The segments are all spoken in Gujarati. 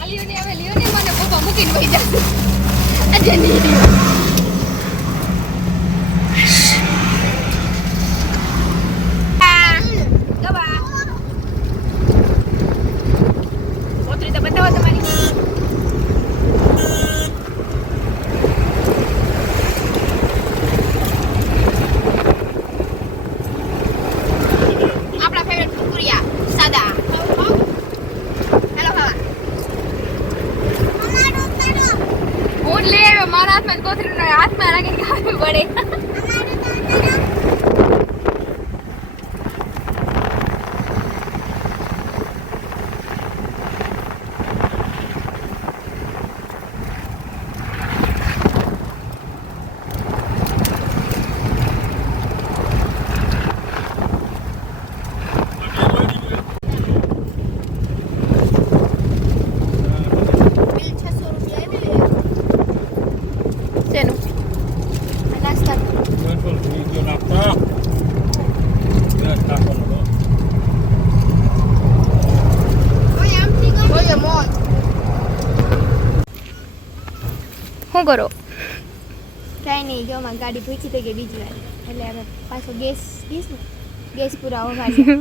આલિયોને આવે લિયોને મને પપ્પા મૂકીને વહી જશે આજે નહીં હાથમાં રાખીને ખાવી પડે શું કરો? કાંઈ નહીં, જો માં ગાડી પૂછી તો કે બીજી વાર એટલે હવે પાછો ગેસ પુરાવો ભાઈ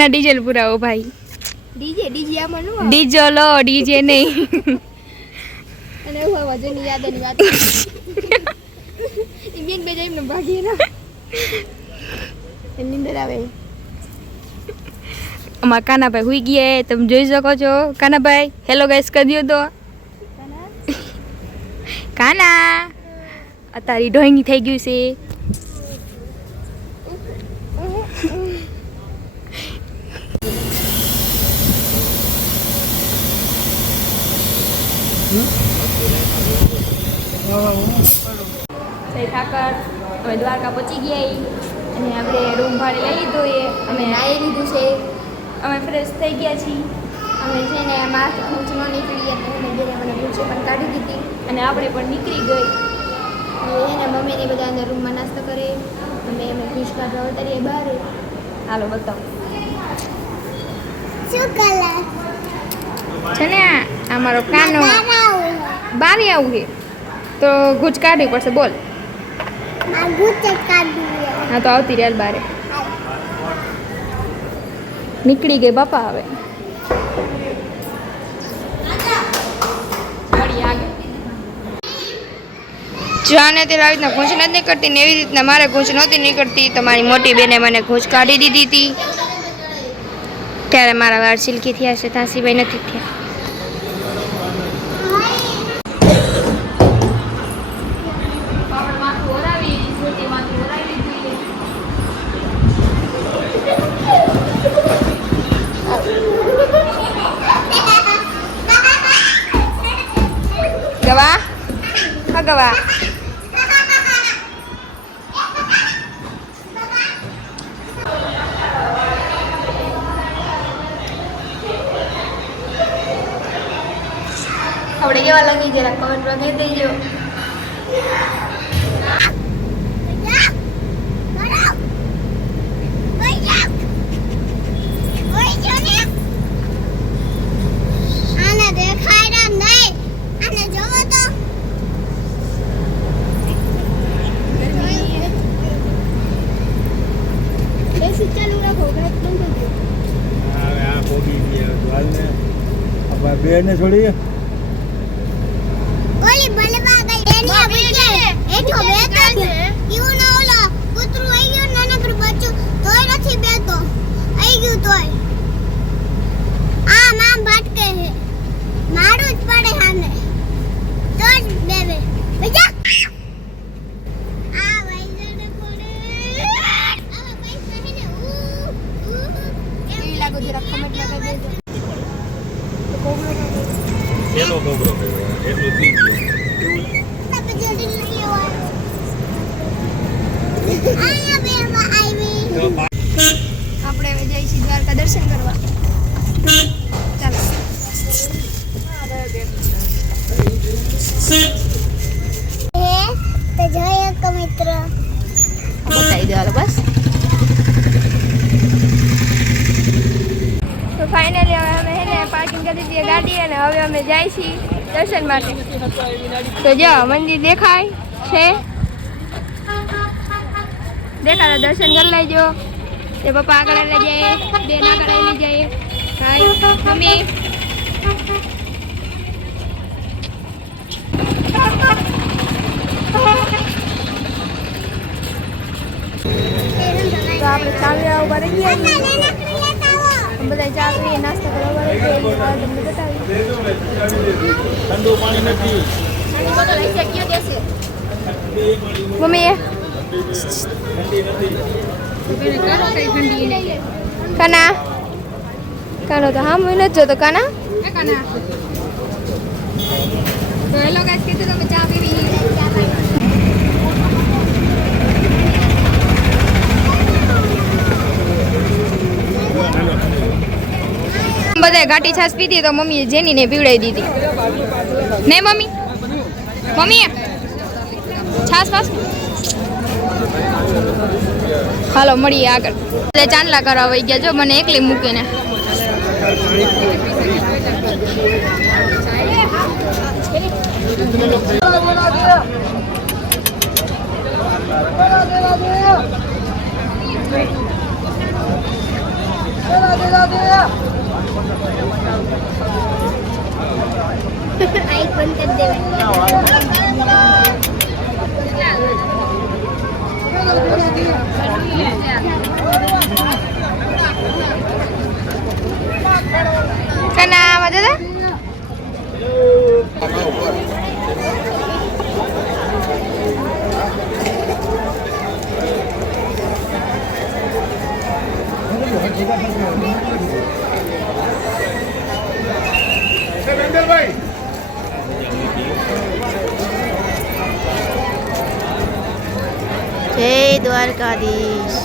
ના ડીઝલ પુરાવો ભાઈ. ડીજે આમાં નું ડીઝલ ડીજે નહીં. અને એવું વજનની યાદની વાત બેન બે જાય એમને ભાગીએ ના એમની અંદર આવે. અમારા કાનાભાઈ હુઈ ગયા તમે જોઈ શકો છો. કાનાભાઈ હેલો ગાઈસ કરી દો તો. કાના અત્યારે ડ્રોઈંગ થઈ ગયું છે. ઠાકર હવે દ્વારકા પહોંચી ગયા અને આપણે રૂમ ભાડે લઈ લીધો એ અમે નાઈ લીધું છે. અમે ફ્રેશ થઈ ગયા છીએ. અમે છે ને માથે ખૂંચમાં નીકળી અને બેને મને પૂછો પણ કાઢી દીધી અને આપણે પણ નીકળી ગઈ. હવે એના મમ્મીને બધા અંદર રૂમમાં નાસ્તો કરે અમે ફિશ કાઢવા ઉતારીએ બહાર. હાલો બતાવો શું કલર છે ને અમારો કાનો બારી આવું છે તો ગુજ કાઢવી પડશે. બોલ હા તો આવતી રહ્યા બારે નીકળી ગઈ બાપા. હવે જાને તે આવી રીતના ઘૂંચ નથી નીકળતી ને એવી રીતના મારે ઘૂંચ નહોતી નીકળતી તો મારી મોટી બેને મને ઘૂંચ કાઢી દીધી હતી ત્યારે મારા વાળ સિલ્કી થયા છે. ત્યાં સિવાય નથી થયા. ગવા હા ગવા આપણે કેવા લાગી જરા કમેન્ટમાં કહી દેજો. બેને છોડી ઓલી બલવા ગઈ એની બેઠે એઠો બેઠો ઈવો ના ઓલા કૂતરું આવી ગયું નાનકડું બચ્ચું તોય નથી બેતો આવી ગયું તોય આ મામ ભટકે છે મારું જ પડે સામે તો જ બેબે બેજા આ વૈજને પડે આ પૈસા હે ને કેવી લાગો જરા કમેન્ટ માં કહી દેજો. એનો ગોબરો એટલું થઈ ગયું. આપણે હવે જઈશું દ્વારકા દર્શન કરવા. ચાલો તો જોઈએ કે મિત્ર બતાવી દો બસ. તો ફાઇનલી લીધી ગાડી અને હવે અમે જાય છીએ દર્શન માટે. તો જો મંદિર દેખાય છે, દેખાતા દર્શન કરી લેજો. તે પપ્પા આગળ લઈ જાય, બેન આગળ લઈ જાય, ભાઈ મમ્મી. તો આપણે ચાલવા ઉભા રહી ગયા બધા, ચાલવી નાસ્તો કરવા ઉભા રહી ગયા. તમને બતાવી ઠંડુ પાણી નથી. મમ્મી કાના કાનો તો હા મને જ જોતો. કાના તો હેલો ગાઈસ, કીધું તમે ચા પીવી. બધાએ ઘાટી છાશ પીધી તો મમ્મીએ જેનીને પીવડાવી દીધી. નહીં મમ્મી, મમ્મી છાશ પાસ. હાલો મળીએ આગળ. બધા ચાંદલા કરવા વહી ગયા જો, મને એકલી મૂકીને. આઈ બંધ કરી દેવાય. કના મજા દે. જય દ્વારકાધીશ.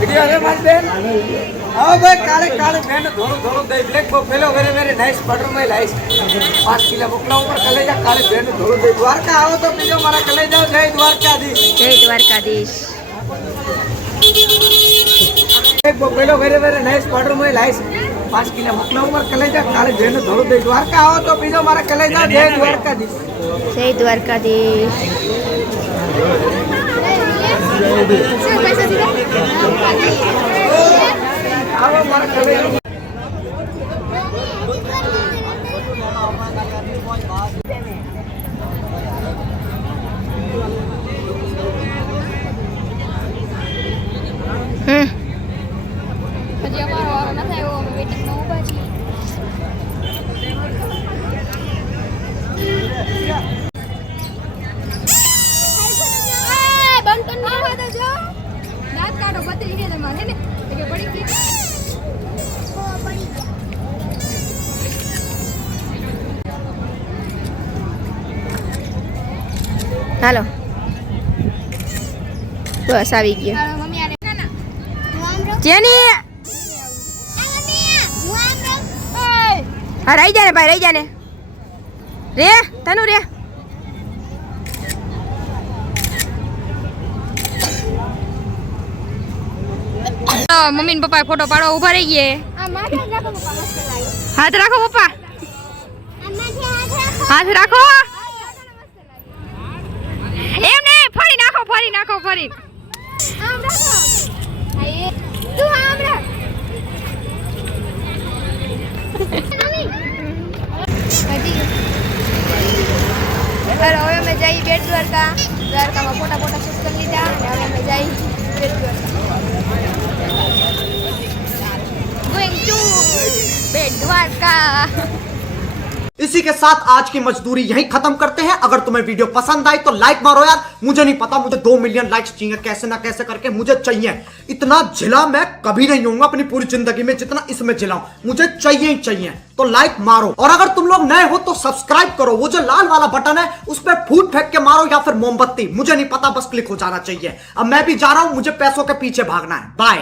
वीडियो है माय बेन. हाँ भाई, काले काले बेन धोलो धोलो दे ब्लैक बो fellow very very nice butter में लाइस 5 किलो मोकला ऊपर कलेजा काले बेन धोलो दे. द्वारका आओ तो पीजो मारा कलेजा. जय द्वारकाधीश. જય દ્વારકાધીશ. ब्लैक बो fellow very very nice butter में लाइस 5 किलो मोकला ऊपर कलेजा काले बेन धोलो दे. द्वारका आओ तो पीजो मारा कलेजा. जय द्वारकाधीश. જય દ્વારકાધીશ. आओ मारा कलेजा. હજી અમારો વારો ન થાય એવો અમે વેટિંગમાં ઊભા છીએ. બંધ કરી નાખો તો જો દાંત કાઢો પતરી છે તમારે ને કે પડી ગઈ. હાલો બસ આવી ગયો. જેની હા રહી જાને ભાઈ, રહી જાને રે તનુ રે. મમ્મી ને પપ્પા ફોટો પાડવા ઉભા રહી ગયા. હાથ રાખો પપ્પા, હાથ રાખો. એમ ને ફરી નાખો, ફરી નાખો, ફરી. આમ રાખો. તું આમ રાખ. હવે અમે જઈ બેટ દ્વારકા. દ્વારકામાં ફોટા ફોટા શૂટ કરી લીધા અને હવે અમે જઈ બેટ દ્વારકા. Going to बेट द्वारका. इसी के साथ आज की मजदूरी यहीं खत्म करते हैं. अगर तुम्हें वीडियो पसंद आई तो लाइक मारो यार. मुझे नहीं पता, मुझे 2 मिलियन लाइक्स चाहिए. कैसे ना कैसे करके मुझे चाहिए. इतना झिला मैं कभी नहीं होऊंगा अपनी पूरी जिंदगी में जितना इसमें झिलाऊं. मुझे चाहिए ही चाहिए. तो लाइक मारो. और अगर तुम लोग नए हो तो सब्सक्राइब करो. वो जो लाल वाला बटन है उस पर फूट फेंक के मारो या फिर मोमबत्ती, मुझे नहीं पता, बस क्लिक हो जाना चाहिए. अब मैं भी जा रहा हूं, मुझे पैसों के पीछे भागना है. बाय.